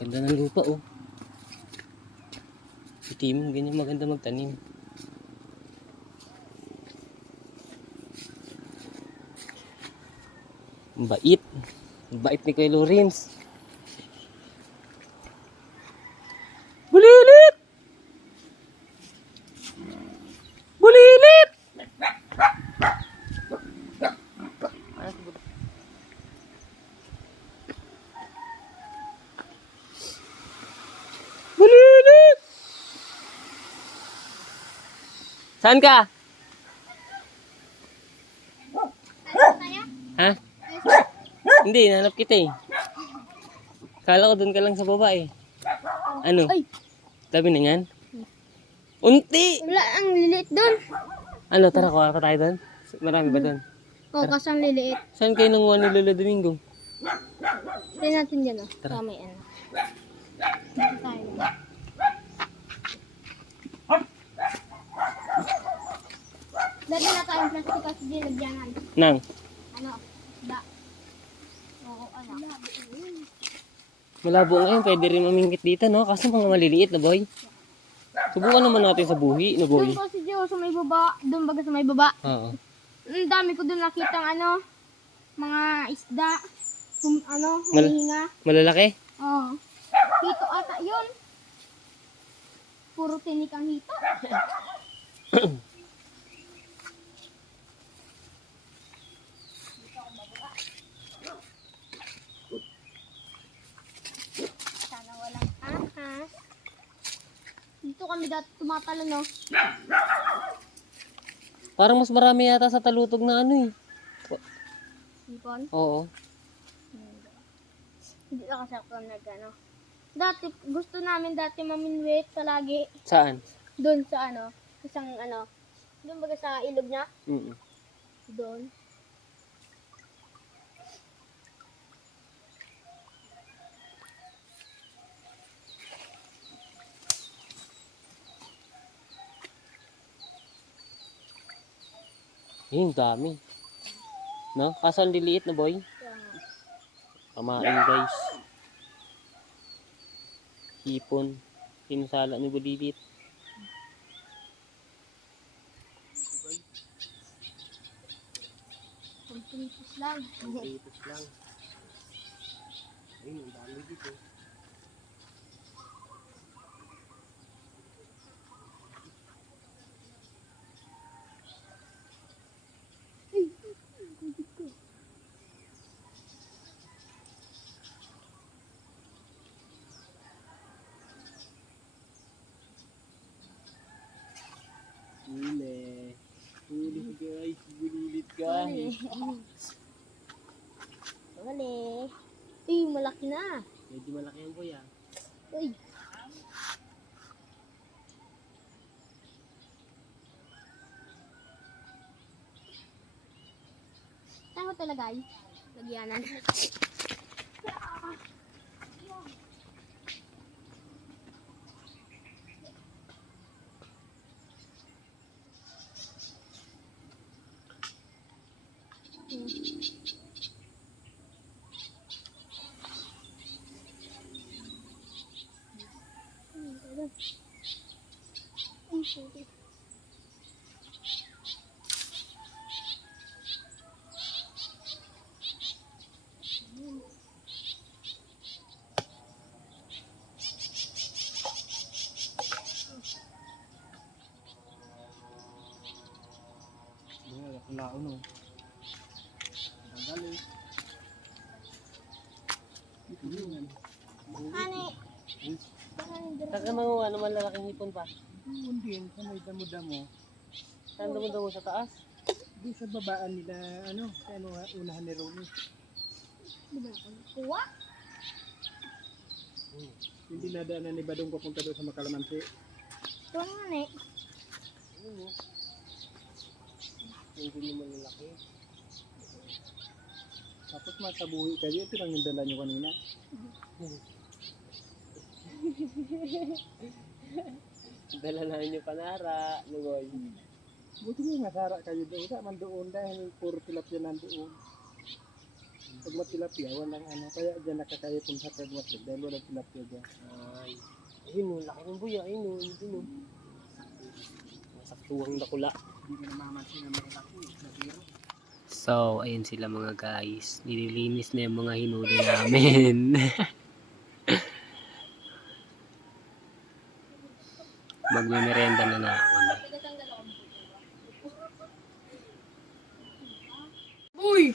Ganda ng lupa oh. Itim, ganyan maganda magtanim. Ang bait. Ang bait ni Kuya Lawrence. Bulilit! Bulilit! Bulilit! Saan ka? Ha? Hindi, nanap kita eh. Kala ko doon ka lang sa baba eh. Ano? Ay! Tabi na yan? Unti! Wala, ang liliit doon. Ano, tara, kuha pa tayo doon? Marami ba doon? Oo, kasi ang liliit. Saan kayo nanguha ni Lolo Domingo? Try natin dyan, oh. Tara. Tama yan. Dito tayo. Dali na tayong plastic kasi dinagyanan. Nang? Ano? Da. Oo, ano? Malabo ngayon, pwede rin mamingkit dito, no? Kaso mga maliliit na boy. Subukan naman natin sa buhi, no boy? Doon ko si Gio sa may baba. Doon baga sa may baba. Oo. Ang dami ko doon nakitang ano, mga isda. Ano, Mal- humihinga. Malalaki? Oo. Hito ata yun. Puro tinik ang hito. Sana walang ahas. Dito kami dati tumatalo, no? Parang mas marami yata sa talutog na ano eh. Sipon. Oo. Hindi lang kasi ako nag-ano. Dati, gusto namin dati maminwit palagi. Saan? Doon sa ano, isang ano, doon baga sa ilog niya. Mm. Doon. Yun, dami. No? Kaso ang liliit na boy. Kaya nga. Kamain guys. Hipon. Sinusala ni Bulilit. Pagpilitis lang. Itos lang. Ayun, ang dami dito. Huli. Huli guys. Bulilit guys. Wale. Uy, malaki na. Medyo malaki ang boy ah. Uy. Saan ko talaga ay? Lagyanan. Laon oh. Galing. Ani. Saka mga ano malalaking hipon pa. Hindi, sa may damo-damo. Saan damo sa taas? Di sa babaan nila, ano, sa ano, unahan ni Ronnie. Kuha? Hindi nadaanan ni Badong papunta doon sa Makalamansi. Ito nga ne. Ano? Hindi naman malaki. Tapos masabuhi kayo, ito lang yung dala nyo kanina. Dala na inyo panara, lugoy. Buti nga nasara kayo doon, sa man doon dahil puro tilapia nandoon. Pag matilapia, walang ano. Kaya dyan nakakaya kung sa pagmatlig dahil walang tilapia dyan. Ay. Ayun, laki ng buya. Ayun, ayun. Nasaktuwang dakula. Hindi ka namamansin na may laki. Nabiro. So, ayun sila mga guys. Nililinis na yung mga hinuli namin. Magme-merenda na na kami. Uy!